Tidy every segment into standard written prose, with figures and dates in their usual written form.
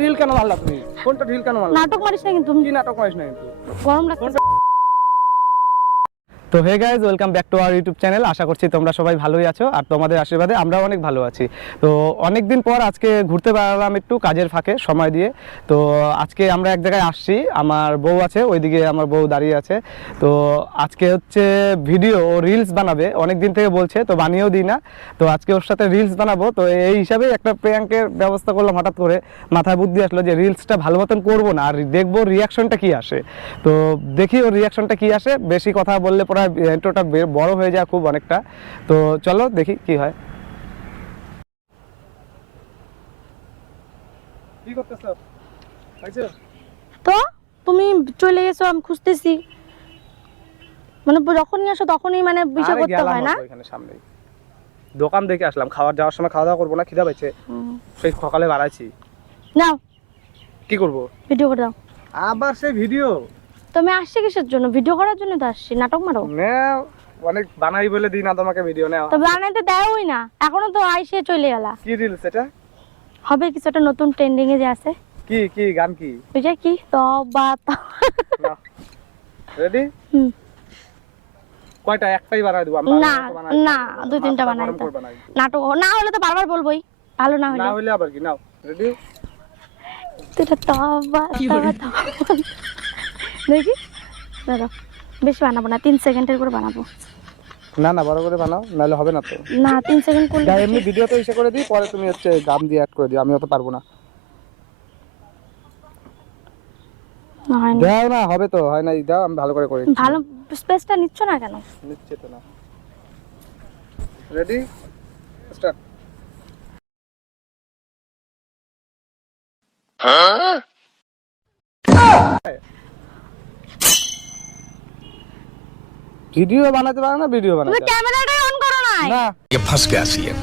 ঢিল কেন মারলা তুমি? কোনটা ঢিল কেন মারলা? নাটক মারিস না কিন্তু। কি নাটক মারিস না কিন্তু? গরম লাগছে। তো hey guys, welcome back to our YouTube channel. আশা করছি তোমরা সবাই ভালোই আছো, আর তোমাদের আশীর্বাদে আমরাও অনেক ভালো আছি। তো অনেকদিন পর আজকে ঘুরতে বেড়ালাম একটু কাজের ফাঁকে সময় দিয়ে। তো আজকে আমরা এক জায়গায় আসছি, আমার বউ আছে ওইদিকে, আমার বউ দাঁড়িয়ে আছে। তো আজকে হচ্ছে ভিডিও ও রিলস বানাবে, অনেক দিন থেকে বলছে, তো বানিয়েও দিই না। তো আজকে ওর সাথে রিলস বানাবো, তো এই হিসাবে একটা প্র্যাঙ্কের ব্যবস্থা করলাম। হঠাৎ করে মাথায় বুদ্ধি আসলো যে রিলসটা ভালো মতন করবো না, আর দেখবো রিয়াকশনটা কি আসে। তো দেখি ওর রিয়াকশনটা কি আসে। বেশি কথা বললে পরে ইন্ট্রোটা বড় হয়ে যায় খুব অনেকটা। তো চলো দেখি কি হয়। কি করতেছো? তো তুমি চলে গেছো, আমি খুঁজতেছি। মানে যখনই আসো তখনই মানে বিষয় করতে হয় না। এখানে সামনেই দোকান দেখে আসলাম, খাবার যাওয়ার সময় খাওয়া দাওয়া করবো না, খিদা পাইছে। সেই সকালে বাড়াইছি। নাও কি করবো? ভিডিও করে দাও। আবার সেই ভিডিও? তুমি আসছে কিসের জন্য? ভিডিও করার জন্য তো আসছি। নাটক মারো নাও, অনেক বানাই বলে দিই না তোমাকে ভিডিও। নাও। তো বানাইতে দেওই না, এখনো তো আইসে চলে গেলা। কি রিলস এটা? হবে কিছু একটা নতুন ট্রেন্ডিং এ যে আছে। কি কি গান? কি বুঝা? কি তবা রেডি? কয়টা? একটাই বানাই দেব? না না, দুই তিনটা বানাই দাও। নাটক না হলে তো বারবার বলবোই, ভালো না হলে। না হলে আবার কি? নাও রেডি? এটা তবা দেখি দাদা, বেশি বানাবো না, 3 সেকেন্ডের করে বানাবো। না না, বড় করে বানাও, নাহলে হবে না তো। না 3 সেকেন্ড করলে এমনি ভিডিওতে ইসে করে দিই, পরে তুমি হচ্ছে গান দিয়ে অ্যাড করে দিও, আমি অত পারবো না। দাও না, হবে তো, হয় না? দাও, আমি ভালো করে করে দিচ্ছি। ভালো স্পেসটা নিচ্ছ না কেন? নিচ্ছে তো না। Ready start. ভিডিও বানাতে পারো না? ভিডিও বানাতে তুমি ক্যামেরাটাই অন করো না। না, ये फंस गया सीएम।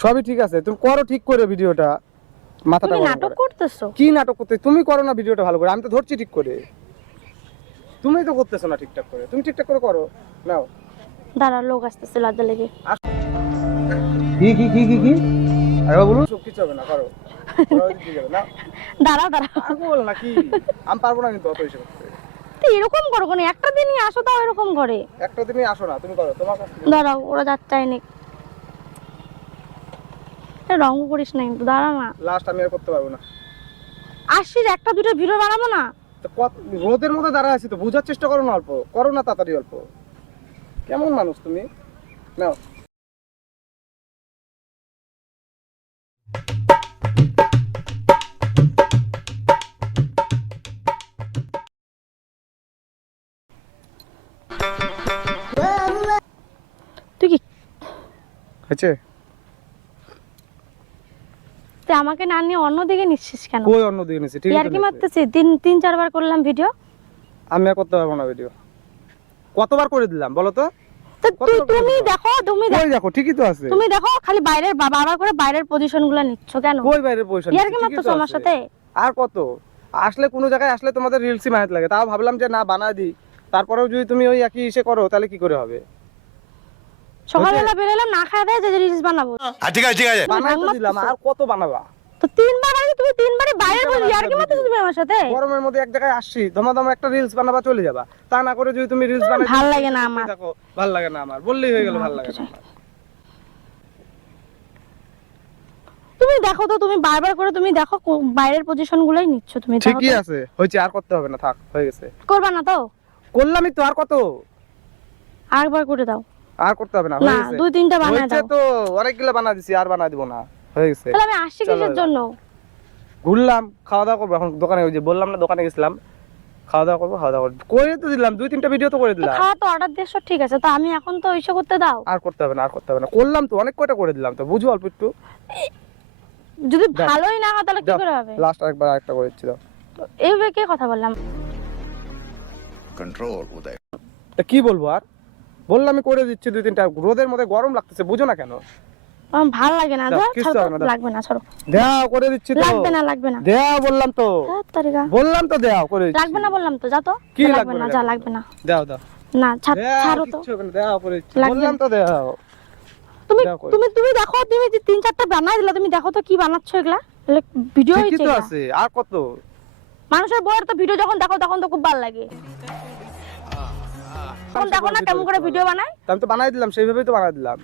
সবই ঠিক আছে, তুমি করো ঠিক করে ভিডিওটা। মাথাটা তুমি গরম নাটক করে। করতেছো? কি নাটক করতে? তুমি করো না ভিডিওটা ভালো করে, আমি তো ধরছি ঠিক করে। তুমি তো করতেছো না ঠিকঠাক করে, তুমি ঠিকঠাক করে করো। নাও। দাঁড়া, লোক আসতেছে, লজ্জা লেগে। কি কি কি কি কি আরে বলুন, সব কিছু হবে না, করো। করো ঠিক হবে না। দাঁড়াও দাঁড়াও, পাগল নাকি? আমি পারবো না কিন্তু অত হিসেব করতে। তো এরকম করো কেন? একটা দিনই আসো, তাও এরকম করে। একটা দিনই আসো না, তুমি করো তোমার কাছে। দাঁড়াও, ওরা যাচ্ছাই নি। রঙ করিস না কিন্তু, দাঁড়া না। লাস্ট আমি আর করতে পারবো না। আসছিস, একটা দুটো ভিডিও বানাবো না? তো রোদের মধ্যে দাঁড়ায় আছি তো, বোঝার চেষ্টা করো না, অল্প করো না, তাড়াতাড়ি অল্প। কেমন মানুষ তুমি? নাও। তুই কি হয়েছে? তুই আমাকে না নিয়ে অন্যদিকে নিচ্ছিস কেন? কই অন্য দিকে নিছি? ঠিক আর কি মারতেছি, তিন চারবার করলাম ভিডিও। আমি আর করতে পারবো না ভিডিও। কতবার করে দিলাম বলো তো? তো তুমি দেখো, কই দেখো, ঠিকই তো আছে। তুমি দেখো, খালি বাইরের বারবার করে বাইরের পজিশনগুলো নিচ্ছ কেন? কই বাইরের পয়সা? আর কি মারতেছ আমার সাথে? আর কত? আসলে কোনো জায়গায় আসলে তোমাদের রিলসই মাইতে লাগে, তাও ভাবলাম যে না বানায় দিই। তারপরেও যদি তুমি ওই একই ইসে করো তাহলে কি করে হবে? সকালবেলা বেরোলাম না খাওয়া দেয়, যে রিলস বানাবো। ঠিক আছে ঠিক আছে। বানাই তো দিলাম, আর কত বানাবা? তো তিনবার আগে তুমি তিনবারই বাইরের পজিশন, আর কি মারতেছ তুমি আমার সাথে? গরমের মধ্যে এক জায়গায় আসছি, ধমাধম একটা রিলস বানাবা, চলে যাবা। তা না করে যদি তুমি রিলস বানাই ভাল লাগে না আমার। দেখো, ভাল লাগে না আমার বললেই হয়ে গেল, ভাল লাগে না আমার। তুমি দেখো তো, তুমি বারবার করে তুমি দেখো, বাইরের পজিশনগুলোই নিচ্ছ তুমি। ঠিকই আছে, হয়েছে, আর করতে হবে না, থাক, হয়ে গেছে। করবা না তো? করলামই তো, আর কত? আরেকবার করে দাও। আর করতে হবে না, না, হয়ে গেছে। দুই তিনটা বানায় হয়েছে দাও। তো, অনেকগুলো বানা দিছি, আর বানা দিব না, হয়ে গেছে। তাহলে আমি আসছি কিসের জন্য? ঘুরলাম, খাওয়া দাওয়া করবো এখন দোকানে, ওই যে বললাম না দোকানে গেছিলাম, খাওয়া দাওয়া করবো, খাওয়া দাওয়া করবো করে তো দিলাম, 2-3টা ভিডিও তো করে দিলাম। খাওয়া তো অর্ডার দিয়েছো, ঠিক আছে, তো আমি এখন তো ইসে করতে দাও। আর করতে হবে না, আর করতে হবে না, করলাম তো, অনেক কয়টা করে দিলাম তো, বুঝো অল্প একটু। যদি ভালোই না হয় তাহলে কি করে হবে? লাস্ট আরেকবার আরেকটা করে দিচ্ছি। তো এইভাবে কে কথা বললাম? कंट्रोल उदय। তা কি বলবো আর? বললাম আমি করে দিচ্ছি 2-3টা, রোদের মধ্যে গরম লাগতেছে, বুঝো না কেন? আমার ভালো লাগে না, দাও, দাও, কিচ্ছু ছাড়ো হবে না, তো, দাও। লাগবে না, ছাড়ো। দেও, করে দিচ্ছি তো। লাগবে না, লাগবে না। দেও বললাম তো, তারিকা বললাম তো, দেও করে দিচ্ছি। লাগবে না বললাম তো, যা তো। কি লাগবে না, যা, লাগবে না। দাও দাও, না, ছাড়ো তো। দেও, কিচ্ছু হবে না, দেও করে দিচ্ছি, লাগবে বললাম তো, দেও। তুমি দাও করে। তুমি দেখো, তুমি যে 3-4টা বানাই দিলা, তুমি দেখো তো কি বানাচ্ছো এগুলা, ভিডিও ঠিকই হইছে তো এগুলা। আছে, আর কত? মানুষের বউয়ের তো ভিডিও যখন দেখো তখন তো খুব ভালো লাগে। তখন দেখো না কেমন করে ভিডিও বানায়। আমি তো বানাই দিলাম, সেইভাবেই তো বানাই দিলাম।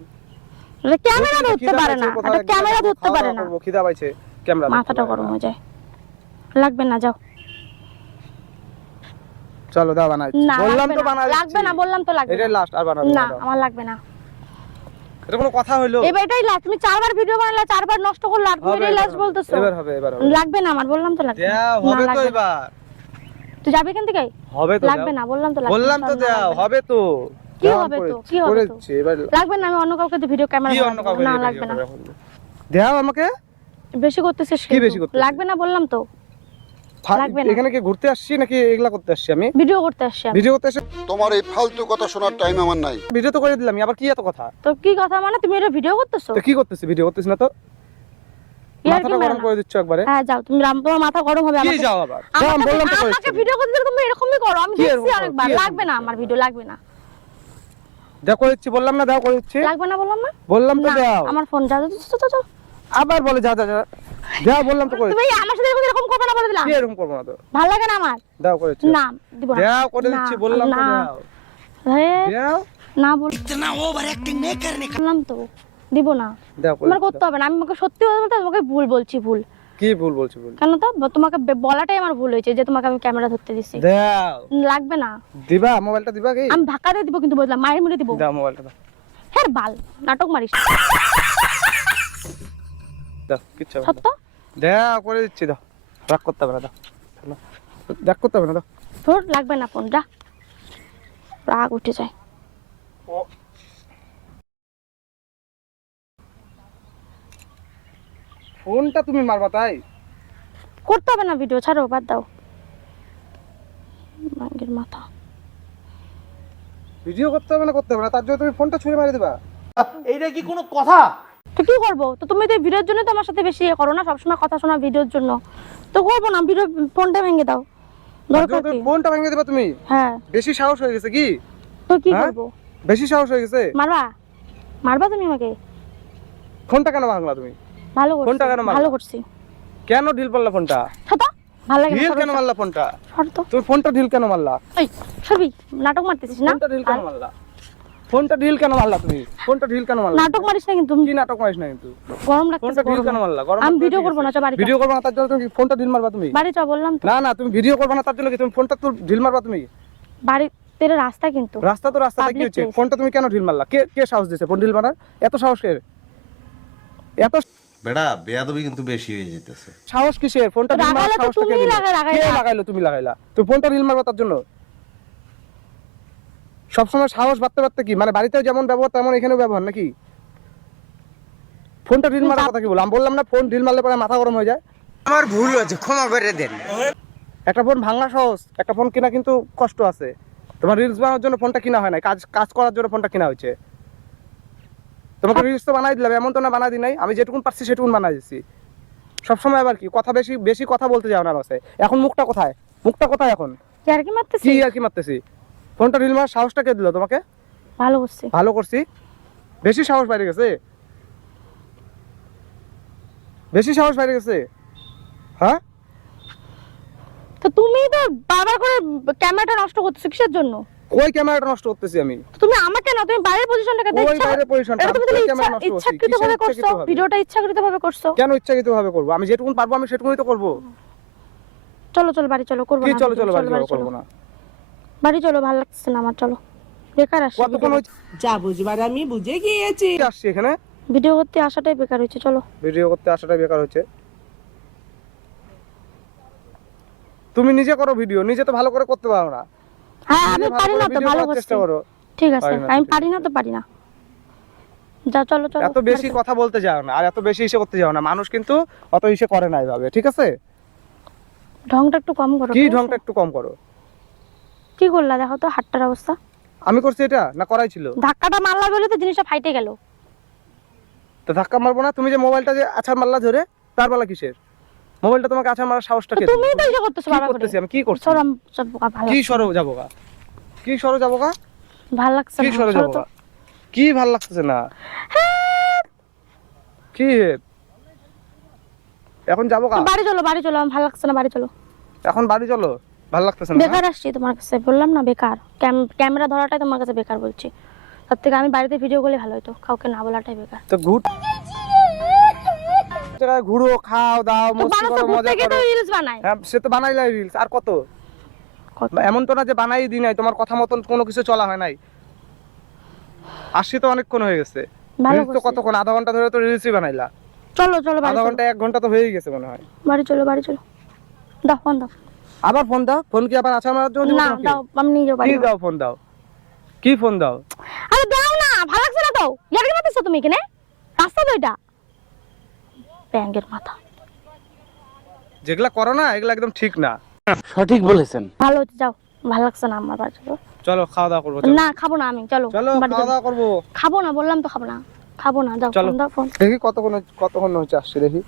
এটা ক্যামেরা ধরতে খিদা পারে পাইছে, না, কোথাও এটা এক ক্যামেরা জায়গায় ধরতে খাওয়া পারে দাওয়া না, করবো, খিদা পাইছে, ক্যামেরা মাথাটা গরম হয়ে যায়। লাগবে না, যাও। চলো দাও বানাই। না বললাম তো বানাই লাগবে না, বললাম তো লাগবে এটাই না। লাস্ট, আর বানাবো না না। আমার লাগবে না। এটা কোনো কথা হইলো? এবার এটাই লাস্ট, তুমি 4বার ভিডিও বানালে, 4বার নষ্ট করলে, আর তুমি হবে, এটাই এবার লাস্ট হবে, বলতেছো। এবার হবে, এবার হবে। লাগবে না আমার, বললাম তো লাগবে না। দাও, না, হবে তো লাগবে না। এবার। তুই যাবি এখান থেকে? হবে তো লাগবে দাও। না, বললাম তো লাগবে না। বললাম তো না, দাও, লাগবে না। হবে তো। কি দাও, হবে তো? করেছি, কি হবে তো? করেছি, এবার লাগবে না, আমি অন্য কাউকে ভিডিও ক্যামেরা কি অন্য কাউকে না, দিয়ে লাগবে না। ভিডিও করবে? দাও আমাকে। বেশি করতেছিস কি কিন্তু। বেশি করতেছিস? লাগবে না, বললাম তো। লাগবে না। এখানে কি ঘুরতে আসছি নাকি এগুলা করতে আসছি? আমি ভিডিও করতে আসছি আমি। ভিডিও করতে এসে তোমার এই ফালতু কথা শোনার টাইম আমার নাই। ভিডিও তো করে দিলাম, আবার কি এত কথা? তো কি কথা মানে, তুমি এটা ভিডিও করতেছো? তো কি করতেছি? ভিডিও করতেছি না তো? ইয়ার কি মাথাটা মেরো গরম না? করে দিচ্ছ একবারে। হ্যাঁ যাও, তুমি তোমার মাথা গরম হবে কি আমাকে। যাও আবার? যাও, আমি বললাম তো আমাকে করেছি। ভিডিও করতে দিলে তুমি এরকমই করো, আমি কি দেখছি এরকম করো? অনেকবার। কি এরকম লাগবে না করো? আমার ভিডিও, লাগবে না। দাও করেছি, বললাম না দাও করেছি। লাগবে না বললাম না? বললাম তো না, দাও। আমার ফোন যাও, যাও। আবার বলে যা যা যা। দাও, বললাম তো করেছি। তুমি আমার সাথে এরকম করবে না, বলে দিলাম। কি এরকম করবো না তো? ভালো লাগে না আমার। দাও করেছি। না, দিব না। দাও করে দিচ্ছি, না, বললাম তো না। দাও। হ্যাঁ, দাও, না বললাম তো, দিব না। দাও তোমার করেছি। করতে হবে না, আমি তোমাকে সত্যি কথা বলতে তোমাকে ভুল বলছি, ভুল। কি ভুল বলছি? ভুল কেন তো তোমাকে বলাটাই আমার ভুল হয়েছে, যে তোমাকে আমি ক্যামেরা ধরতে দিছি। দাও। লাগবে না, দিবা মোবাইলটা? দিবা কি? আমি ধাক্কা দিয়ে দিব, কিন্তু বললাম মায়ের মেরে দিব। দাও মোবাইলটা দাও। হ্যাঁ বাল, নাটক মারিস। দাও, কিচ্ছু হবে না। সত্য দাও করে দিচ্ছি, দাও। রাগ করতে হবে না, দাও। রাগ করতে হবে না, দাও। তোর লাগবে না ফোন, যা। রাগ উঠে যায়। ফোনটা তুমি মারবা তাই? করতে হবে না ভিডিও, ছাড়ো, বাদ দাও। মাঙ্গের মাথা। ভিডিও করতে হবে না, করতে হবে না, তার জন্য তুমি ফোনটা ছুঁড়ে মারি দিবা? এইটা কি কোনো কথা? তো কি করবো? তো তুমি তো ভিডিওর জন্য তো আমার সাথে বেশি ইয়ে করো না, সবসময় কথা শোনা ভিডিওর জন্য। তো করবো না, ভিডিও ফোনটা ভেঙে দাও, দরকার কি? ফোনটা ভেঙে দিবা তুমি? হ্যাঁ, বেশি সাহস হয়ে গেছে কি? তো কি হ্যাঁ? করবো? বেশি সাহস হয়ে গেছে? মারবা? মারবা তুমি আমাকে? ফোনটা কেন ভাঙলা তুমি? ভালো ফোনটা করছি, কেন মারলা? ভালো করছি। কেন ঢিল পারলা ফোনটা? ছাতা, ভালো লাগে ঢিল না। কেন মারলা ফোনটা? সর তো। তুমি ফোনটা ঢিল কেন মারলা? এই, সরবি, নাটক মারতেছিস না? ফোনটা ঢিল কেন মারলা? ফোনটা ঢিল কেন মারলা তুমি? ফোনটা ঢিল কেন মারলা? নাটক মারিস না কিন্তু, কি নাটক মারিস না কিন্তু? গরম ফোনটা ঢিল কেন লাগতেছে। মারলা? গরম আমি লাগতে ভিডিও কি করবো না, হয়েছে? চল বাড়ি চল। ভিডিও করবে না তার জন্য তুমি ফোনটা ঢিল মারবা তুমি? বাড়ি চল বললাম তো। না না, তুমি ভিডিও করবে না তার জন্য কি তুমি ফোনটা তো ঢিল মারবা তুমি? বাড়ি তেরে রাস্তা কিন্তু। রাস্তা তো রাস্তাতে কি Public হচ্ছে? place. ফোনটা তুমি কেন ঢিল মারলা? কে কে সাহস দিয়েছে ফোন ঢিল মারার? এত সাহস কে? এত বেটা বেয়াদবি কিন্তু বেশি হয়ে যেতেছে। সাহস কিসের? ফোনটা ঢিল মারার লাগাইলা তো সাহসটা কে তুমি, দিল? লাগাইলা। কে লাগাইলো? তুমি লাগাইলা? তুমি ফোনটা ঢিল মারবা তার জন্য? সবসময় সাহস বাড়তে বাড়তে কি মানে বাড়িতেও যেমন ব্যবহার তেমন এখানেও ব্যবহার নাকি? ফোনটা ঢিল মারার কথা কি বললাম? বললাম না ফোন ঢিল মারলে পরে মাথা গরম হয়ে যায়। আমার ভুল হয়েছে, ক্ষমা করে দেন। একটা ফোন ভাঙা সহজ, একটা ফোন কেনা কিন্তু কষ্ট আছে। তোমার রিলস বানানোর জন্য ফোনটা কিনা হয় না, কাজ কাজ করার জন্য ফোনটা কিনা হয়েছে। তোমাকে রিলস তো বানাই দিলাম, এমন তো না বানাই দিই নাই। আমি যেটুকুন পারছি সেটুকুন বানাই দিচ্ছি। সবসময় আবার কি কথা বেশি বেশি কথা বলতে যাও না বাসে। এখন মুখটা কোথায়? মুখটা কোথায় এখন? আর কি মারতেছিস? কি আর কি মারতেছি? ফোনটা ঢিল মারার সাহসটা কে দিল তোমাকে? ভালো করছি। ভালো করছি? বেশি সাহস বাইরে গেছে? বেশি সাহস বাইরে গেছে? হ্যাঁ, তো তুমি তো বারবার করে ক্যামেরাটা নষ্ট করতেছো কিসের জন্য? কই ক্যামেরাটা নষ্ট করতেছি আমি? তো তুমি আমাকে না, তুমি বাইরের পজিশনটাকে ওই দেখছো। বাইরে পজিশনটা এটা তুমি তাহলে ক্যামেরা নষ্ট করছি। ইচ্ছাকৃতভাবে কিসের করছো, ইচ্ছাকৃতভাবে? ভিডিওটা ইচ্ছাকৃতভাবে করছো। কেন ইচ্ছাকৃত ভাবে করবো? আমি যেটুকুন পারবো আমি সেটুকুনই তো করবো। চলো চলো বাড়ি চলো, করবো কি না চলো video, চলো বাড়ি যাবো, করবো না। বাড়ি চলো, ভালো লাগছে না আমার, চলো। বেকার আসছে, কতক্ষণ হয়েছে যা বুঝবার আমি বুঝে গিয়েছি। আসছি এখানে? ভিডিও করতে আসাটাই বেকার হয়েছে, চলো। ভিডিও করতে আসাটা বেকার হচ্ছে। তুমি নিজে করো ভিডিও, নিজে তো ভালো করে করতে পারো না। হ্যাঁ আমি নিজে পারি করে না তো, video ভালো করার করছি। চেষ্টা করো। ঠিক আছে, পারি না তো, আমি ঠিক পারি না তো, পারি না। যা চলো চলো। এত বেশি কথা বলতে যাও না, আর এত বেশি ইসে করতে যাও না। মানুষ কিন্তু অত ইসে করে না এইভাবে, ঠিক আছে? ঢংটা একটু কম করো। কি ঠিক আছে? ঢংটা একটু কম করো। কি করলা দেখো তো হাতটার অবস্থা। আমি করছি এটা না করাই ছিল? ধাক্কাটা মারলা বলে তো জিনিসটা ফাইটে গেল। তো ধাক্কা মারবো না? তুমি যে মোবাইলটা যে আছাড় মারলা ধরে, তার বেলা কিসের? মোবাইলটা তোমাকে আছাড় মারার সাহসটা কে দিল? তুমি তো ইয়ে করতেছো কি বারবার করে। করতেছি আমি? কি করছি? সরম সব ভালো। কি সরো যাবো গা? কি সরো যাবো গা? ভালো লাগছে কি না, সরে সরো যাবো তো। গা? কি ভাল লাগতেছে না? হ্যাঁ, কি এখন যাবো কা? বাড়ি চলো বাড়ি চলো, আমার ভালো লাগছে না, বাড়ি চলো। এখন বাড়ি চলো, ভালো লাগতেছে না? বেকার আসছি তোমার কাছে, বললাম না বেকার, ক্যামেরা ধরাটাই তোমার কাছে বেকার বলছি। তার থেকে আমি বাড়িতে ভিডিও করলে ভালো হতো, কাউকে না বলাটাই বেকার। তো জায়গায় ঘুরো, খাও দাও, তো মস্তি মানুষ করো, তো মজা ঘুরতে গিয়ে তো করো। রিলস বানায়। হ্যাঁ সে তো বানাইলাই রিলস, আর কত? কত? এমন তো না যে বানাই দিই নাই, তোমার কথা মতন কোনো কিছু চলা হয় নাই। আসছি তো অনেকক্ষণ হয়ে গেছে। ভালো রিলস তো করছি। কতক্ষণ, আধা ঘন্টা ধরে তো রিলসই বানাইলা। চলো চলো বাড়ি আধা চলো, ঘন্টা 1 ঘন্টা তো হয়েই গেছে মনে হয়। বাড়ি চলো বাড়ি চলো। দাও ফোন দাও। আবার ফোন দাও? ফোন কি আবার আছাড় মারার জন্য দিবো না নাকি? দাও, আমি নিয়ে যাবো বাড়ি। কি দাও? ফোন দাও, কি ফোন দাও? আরে দাও না, ভালো লাগছে না তো। ইয়ার্কি মারতেছো তুমি এখানে? রাস্তা তো এটা। ব্যাঙের মাথা। যেগুলা করো না এগুলা একদম ঠিক না। সঠিক বলেছেন। ভালো হচ্ছে, যাও। ভালো লাগছে না আমার, বাড়ি চলো। চলো খাওয়া দাওয়া করবো, চলো। না খাবো না আমি, চলো চলো বাড়ি খাওয়া চলো। দাওয়া করবো। খাবো না বললাম তো, খাবো না, খাবো না, যাও চলো। ফোন দাও ফোন। দেখি কতক্ষণ হচ্ছে আসছে, দেখি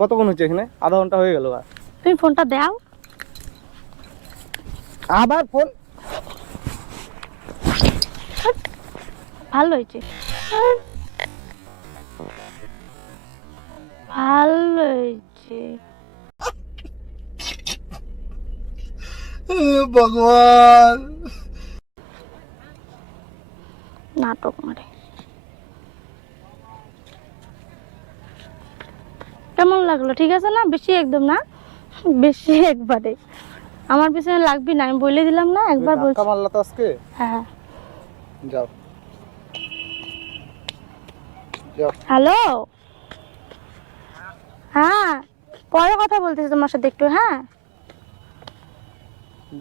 কতক্ষণ হচ্ছে এখানে। আধা ঘন্টা হয়ে গেল। আর তুমি ফোনটা দাও। আবার ফোন। ভালো হয়েছে, ভালো হয়েছে। ভগবান নাটক মারে। কেমন লাগলো? ঠিক আছে না? বেশি একদম না, বেশি একবারে। আমার পিছনে লাগবি না, আমি বলে দিলাম না, একবার বলছি। ধাক্কা মারলা তো আজকে। হ্যাঁ। যাও যাও। হ্যালো, হ্যাঁ পরে কথা বলতেছি তোমার সাথে একটু। হ্যাঁ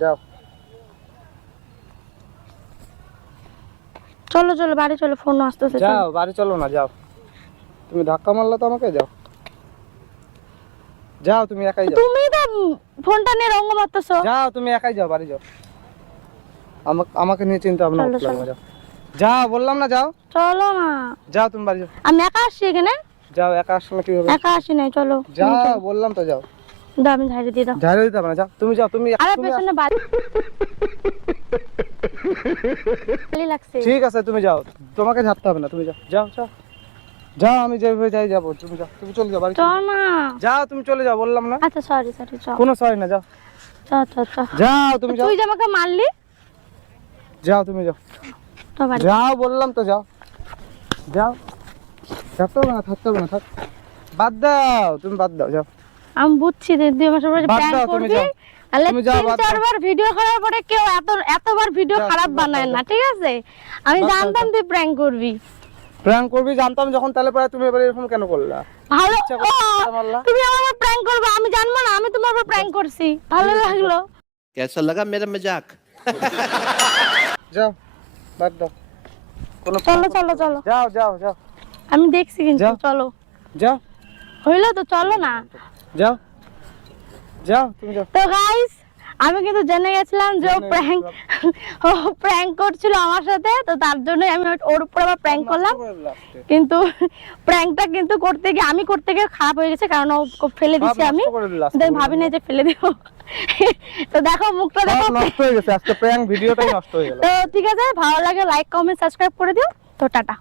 যাও চলো চলো বাড়ি চলো, ফোন আসতেছে। যাও বাড়ি চলো না, যাও। তুমি ধাক্কা মারলা তো আমাকে, যাও যাও, তুমি একাই যাও। তুমি তো ফোনটা নিয়ে রঙ্গ মারতেছো। যাও তুমি একাই যাও, বাড়ি যাও। আমাকে নিয়ে চিন্তা ভাবনা চলো, করতে লাগবে, চলো। যাও। যাও বললাম না, যাও চলো না, যাও, তুমি বাড়ি যাও। আমি একা আসছি এখানে, যাও, একা আসছো না কিভাবে? একা আসি নাই, চলো। যাও বললাম তো, যাও। দাও, আমি ঝাড়ি দিয়ে দাও। ঝাড়ু দিতে হবে না, যাও তুমি, যাও তুমি। আরে তুমি পেছনে বালি বালি লাগছে। ঠিক আছে তুমি যাও, তোমাকে ঝাড়তে হবে না, তুমি যাও যাও যাও যাও। আমি যেভাবে যাই যাবো, তুমি যাও, তুমি চলে যাও বাড়ি। চল না। যাও তুমি চলে যাও, বললাম না। আচ্ছা সরি সরি, চল কোনো সরি না, যাও চল চল চল। যাও তুমি যাও। তুই যে আমাকে মারলি, যাও তুমি যাও, তো বাড়ি। যাও বললাম তো, যাও যাও। থাকতে হবে না, থাকতে হবে না, থাক। বাদ দাও, তুমি বাদ দাও, যাও। আমি বুঝছি যে তুই আমার সাথে বাদ প্র্যাঙ্ক দাও, তুমি করবি। যাও। তাহলে তুমি যাও, বাদ দাও। 3-4 বার ভিডিও করার পরে কেউ এতবার ভিডিও যাও, খারাপ তুমি বাদ বানায় দাও, না, ঠিক আছে? আমি বাদ দাও, জানতাম তুই প্র্যাঙ্ক করবি। প্র্যাঙ্ক করবি জানতাম যখন, তাহলে পরে তুমি এবারে এরকম কেন করলা? ভালো ইচ্ছা করে ধাক্কা মারলা? তুমি আমার প্র্যাঙ্ক করবে, আমি জানবো না? আমি তোমার উপর প্র্যাঙ্ক করছি, ভালো লাগলো। कैसा लगा मेरा मजाक? যাও, বাদ দাও। কোনো চলো চলো চলো, যাও যাও যাও আমি দেখছি কিন্তু। যাও। চলো, যাও হইলো তো, চলো না। যাও যাও, তুমি যাও। তো গাইস, আমি কিন্তু জেনে গেছিলাম যে ও জেনে প্র্যাঙ্ক করছিল আমার সাথে, তো তার জন্য আমি ওর উপর আবার প্র্যাঙ্ক করলাম। লাস্টে। কিন্তু প্র্যাঙ্কটা কিন্তু করতে গিয়ে খারাপ হয়ে গেছে, কারণ ও ফেলে সব দিছি আমি। নষ্ট করে দিলা আজকে, তো আমি ভাবি না যে ফেলে দিব। তো দেখো মুখটা সব দেখো। নষ্ট হয়ে গেছে, আজকে প্র্যাঙ্ক ভিডিওটাই নষ্ট হয়ে গেল। তো ঠিক আছে, ভালো লাগে লাইক কমেন্ট সাবস্ক্রাইব করে দিও। তো টাটা।